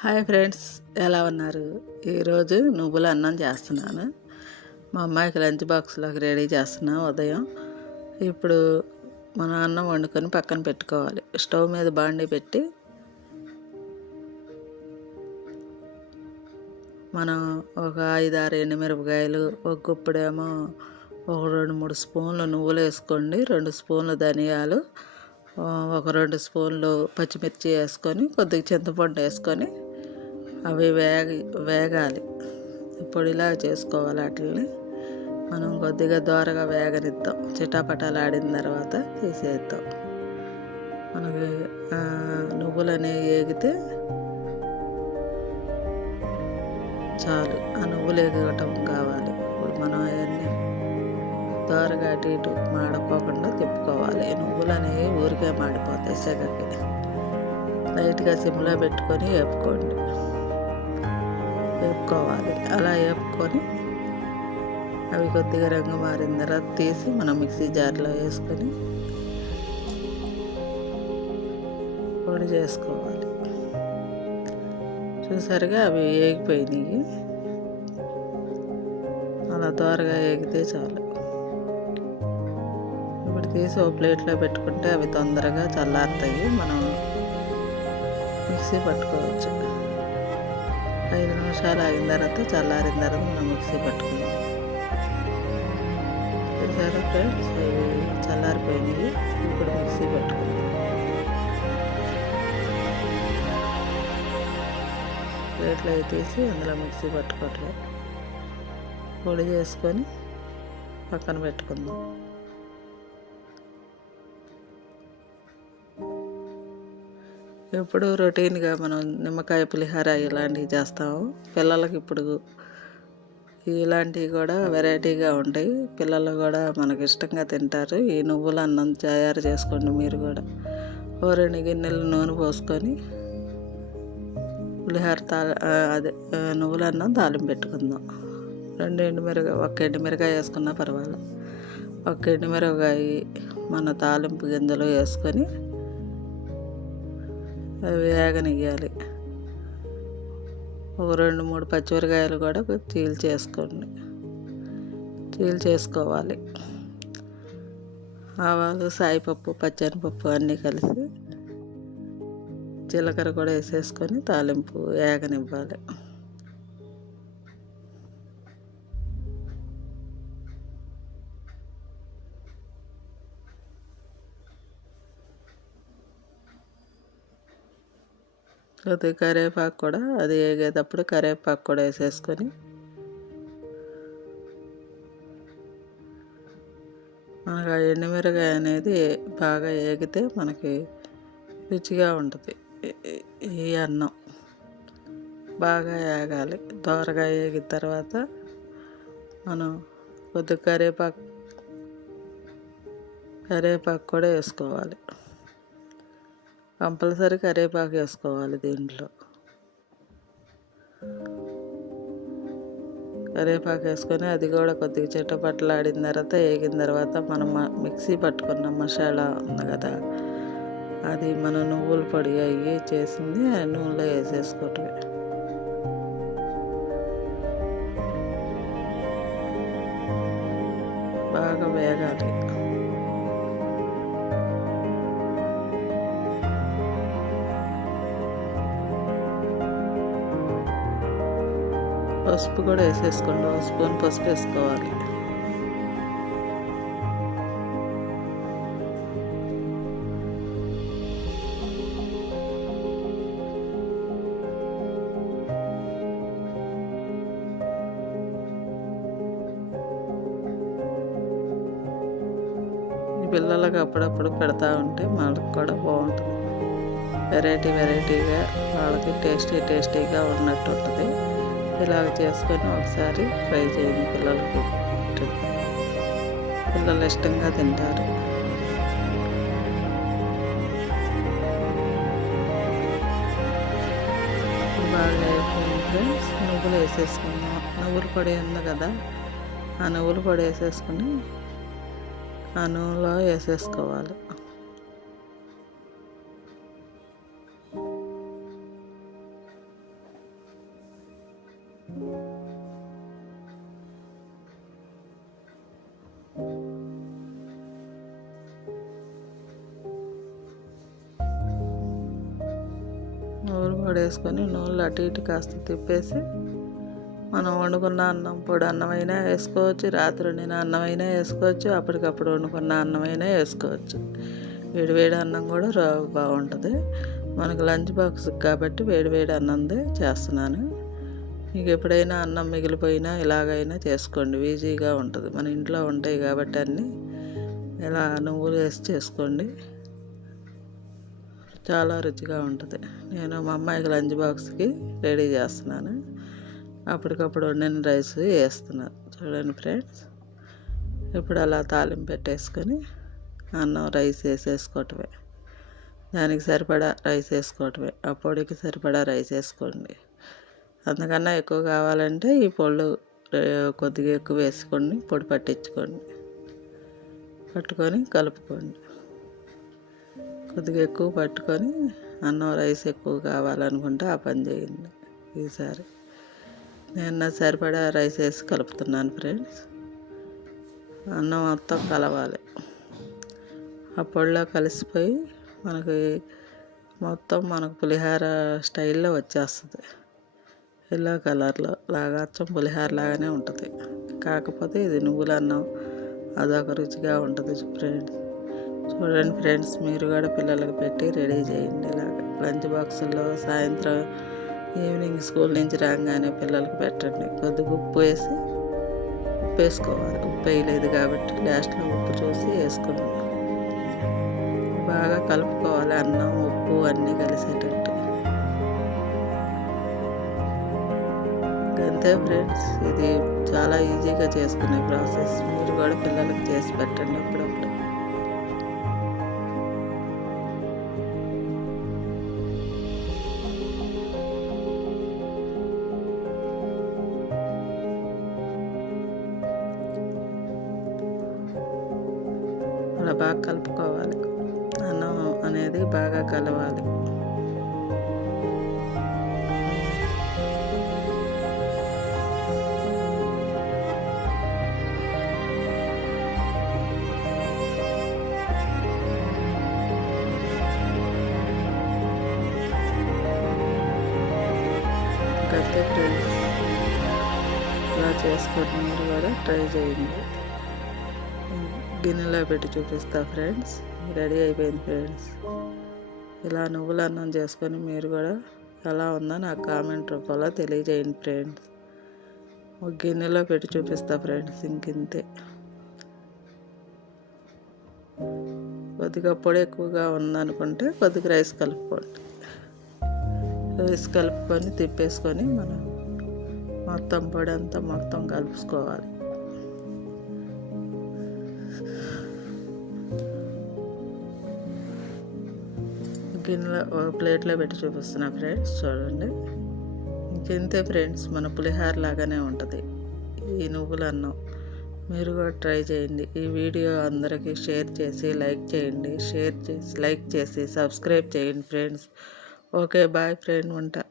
Hi friends, ఎలా ఉన్నారు? ఈరోజు నువ్వుల అన్నం చేస్తున్నాను. మా అమ్మాయికి లంచ్ బాక్స్లోకి రెడీ చేస్తున్నా ఉదయం. ఇప్పుడు మన అన్నం వండుకొని పక్కన పెట్టుకోవాలి. స్టవ్ మీద బాండీ పెట్టి మనం ఒక 5-6 ఎండుమిరపకాయలు, ఒక గుప్పుడేమో ఒక 2-3 స్పూన్లు నువ్వులు వేసుకోండి, 2 స్పూన్లు ధనియాలు, ఒక 2 స్పూన్లు పచ్చిమిర్చి వేసుకొని కొద్దిగా చింతపండు వేసుకొని అవి వేగాలి. పొడిలా చేసుకోవాలి. వాటిని మనం కొద్దిగా దోరగా వేగనిద్దాం. చిటాపటాలు ఆడిన తర్వాత తీసేద్దాం. మనకి నువ్వులు అనేవి వేగితే చాలు. ఆ నువ్వులు వేగటం కావాలి. ఇప్పుడు మనం అవన్నీ దోరగా అటు ఇటు మాడిపోకుండా తిప్పుకోవాలి. నువ్వులు అనేవి ఊరికే మాడిపోతాయి సెగకి. లైట్గా సిమ్లో పెట్టుకొని వేపుకోవాలి. అలా వేపుకొని అవి కొద్దిగా రంగు మారిన తర్వాత తీసి మనం మిక్సీ జార్లో వేసుకొని పొడి చేసుకోవాలి. చూసారుగా అవి వేగిపోయినాయి. అలా దోరగా వేగితే చాలు. ఇప్పుడు తీసి ఒక ప్లేట్లో పెట్టుకుంటే అవి తొందరగా చల్లారుతాయి. మనం మిక్సీ పట్టుకోవచ్చు. 5 నిమిషాలు ఆగిన తర్వాత చల్లారిన తర్వాత మనం మిక్సీ పట్టుకుందాం. చూసారా ఫ్రెండ్స్, ఇవి చల్లారిపోయినాయి. ఇప్పుడు మిక్సీ పట్టుకుందాం. ప్లేట్లో తీసి అందులో మిక్సీ పట్టుకోవట్లే పొడి చేసుకొని పక్కన పెట్టుకుందాం. ఎప్పుడు రొటీన్గా మనం నిమ్మకాయ పులిహోర ఇలాంటివి చేస్తాము. పిల్లలకి ఇప్పుడు ఇలాంటివి కూడా వెరైటీగా ఉంటాయి. పిల్లలు కూడా మనకి ఇష్టంగా తింటారు. ఈ నువ్వుల అన్నం తయారు చేసుకోండి మీరు కూడా. 2 గిన్నెలు నూనె పోసుకొని పులిహోర అదే నువ్వుల అన్నం తాలింపు పెట్టుకుందాం. 1 ఎండుమిరకాయ వేసుకున్నా పర్వాలేదు. 1 ఎండుమిరపకాయ మన తాలింపు గింజలు వేసుకొని అవి వేగనియ్యాలి. ఒక 2-3 పచ్చిమిరకాయలు కూడా చీల్చేసుకోవాలి. ఆవాలు, సాయిపప్పు, పచ్చెనపప్పు అన్నీ కలిసి జీలకర్ర కూడా వేసేసుకొని తాలింపు వేగనివ్వాలి. కొద్దిగా కరివేపాకు కూడా అది వేగేటప్పుడు కరివేపాకు కూడా వేసేసుకొని మనకు ఆ ఎండుమిరకాయ అనేది బాగా వేగితే మనకి రుచిగా ఉంటుంది. ఈ అన్నం బాగా వేగాలి. దోరగా వేగిన తర్వాత మనం కొద్దిగా కరివేపాకు కూడా వేసుకోవాలి. కంపల్సరీ కరివేపాకు వేసుకోవాలి దీంట్లో. కరివేపాకు వేసుకొని అది కూడా కొద్దిగా చిట్టపట్టలు ఆడిన తర్వాత వేగిన తర్వాత మనం మిక్సీ పట్టుకున్న మసాలా ఉంది కదా, అది మనం నువ్వుల పొడి అవి చేసింది ఆ నూనెలో వేసేసుకోవటమే. బాగా వేగాలి. పసుపు కూడా వేసేసుకోండి. 1 స్పూన్ పసుపు వేసుకోవాలి. పిల్లలకు అప్పుడప్పుడు పెడతా ఉంటే వాళ్ళకి కూడా బాగుంటుంది. వెరైటీగా వాళ్ళకి టేస్టీగా ఉన్నట్టు ఉంటుంది. ఇలాగ చేసుకొని ఒకసారి ట్రై చేయండి. పిల్లలు ఇష్టంగా తింటారు. బాగా అయిపోయింది ఫ్రెండ్స్. నువ్వులు వేసేసుకున్నాం. నువ్వుల పొడి ఉంది కదా, ఆ నువ్వుల పొడి వేసేసుకొని ఆ నూనెలో వేసేసుకోవాలి. నువ్వుల పొడి వేసుకొని నూనెలో అటు ఇటు కాస్త తిప్పేసి మనం వండుకున్న అన్నం పొడి అన్నమైనా వేసుకోవచ్చు, రాత్రి వండిన అన్నమైనా వేసుకోవచ్చు, అప్పటికప్పుడు వండుకున్న అన్నమైనా వేసుకోవచ్చు. వేడివేడి అన్నం కూడా బాగుంటుంది. మనకు లంచ్ బాక్స్కి కాబట్టి వేడివేడి అన్నందే చేస్తున్నాను. మీకు ఎప్పుడైనా అన్నం మిగిలిపోయినా ఇలాగైనా చేసుకోండి, ఈజీగా ఉంటుంది. మన ఇంట్లో ఉంటాయి కాబట్టి అన్నీ ఇలా నువ్వులు వేసి చేసుకోండి, చాలా రుచిగా ఉంటుంది. నేను మా అమ్మాయికి లంచ్ బాక్స్కి రెడీ చేస్తున్నాను. అప్పటికప్పుడు వండిన రైస్ వేస్తున్నాను. చూడండి ఫ్రెండ్స్, ఇప్పుడు అలా తాలింపు పెట్టేసుకొని అన్నం రైస్ వేసేసుకోవటమే. దానికి సరిపడా రైస్ వేసుకోవటమే. ఆ పొడికి సరిపడా రైస్ వేసుకోండి. అంతకన్నా ఎక్కువ కావాలంటే ఈ పొళ్ళు కొద్దిగా ఎక్కువ వేసుకోండి, పొడి పట్టుకొని కలుపుకోండి. కొద్దిగా ఎక్కువ పట్టుకొని అన్నం రైస్ ఎక్కువ కావాలనుకుంటే ఆ పని చేయండి. ఈసారి నేను సరిపడా రైస్ వేసి కలుపుతున్నాను ఫ్రెండ్స్. అన్నం మొత్తం కలవాలి. ఆ పొడిలో కలిసిపోయి మనకు పులిహోర స్టైల్లో వచ్చేస్తుంది. ఎల్లో కలర్లో లాగా అచ్చం పులిహోర లాగానే ఉంటుంది. కాకపోతే ఇది నువ్వుల అన్నం, అదొక రుచిగా ఉంటుంది ఫ్రెండ్స్. చూడండి ఫ్రెండ్స్, మీరు కూడా పిల్లలకు పెట్టి రెడీ చేయండి. ఇలాగ లంచ్ బాక్సుల్లో సాయంత్రం ఈవినింగ్ స్కూల్ నుంచి రాగానే పిల్లలకు పెట్టండి. కొద్దిగా ఉప్పు వేసుకోవాలి. ఉప్పు వేయలేదు కాబట్టి లాస్ట్లో ఉప్పు చూసి వేసుకోండి. బాగా కలుపుకోవాలి, అన్నం ఉప్పు అన్నీ కలిసేటట్టు. అంతే ఫ్రెండ్స్, ఇది చాలా ఈజీగా చేసుకునే ప్రాసెస్. మీరు కూడా పిల్లలకు చేసి పెట్టండి అప్పుడప్పుడు. అలా బాగా కలుపుకోవాలి, అన్నం అనేది బాగా కలవాలి. అంతే ఫ్రెండ్స్, ఇలా చేసుకొని మీరు కూడా ట్రై చేయండి. గిన్నెలో పెట్టి చూపిస్తా ఫ్రెండ్స్. రెడీ అయిపోయింది ఫ్రెండ్స్. ఇలా నువ్వుల అన్నం చేసుకొని మీరు కూడా ఎలా ఉందో నాకు కామెంట్ రూపంలో తెలియజేయండి ఫ్రెండ్స్. ఒక గిన్నెలో పెట్టి చూపిస్తా ఫ్రెండ్స్. ఇంకింతే. కొద్దిగా పొడి ఎక్కువగా ఉందనుకుంటే కొద్దిగా రైస్ కలుపుకోండి. రైస్ కలుపుకొని తిప్పేసుకొని మనం మొత్తం పొడి అంతా మొత్తం కలుపుకోవాలి. గిన్నెలో ప్లేట్లో పెట్టి చూపిస్తున్నా ఫ్రెండ్స్. చూడండి, ఇంకెంతే ఫ్రెండ్స్, మన పులిహోర లాగానే ఉంటుంది ఈ నువ్వుల అన్నం. మీరు కూడా ట్రై చేయండి. ఈ వీడియో అందరికీ షేర్ చేసి లైక్ చేయండి. లైక్ చేసి సబ్స్క్రైబ్ చేయండి ఫ్రెండ్స్. ఓకే, బాయ్ ఫ్రెండ్, ఉంటా.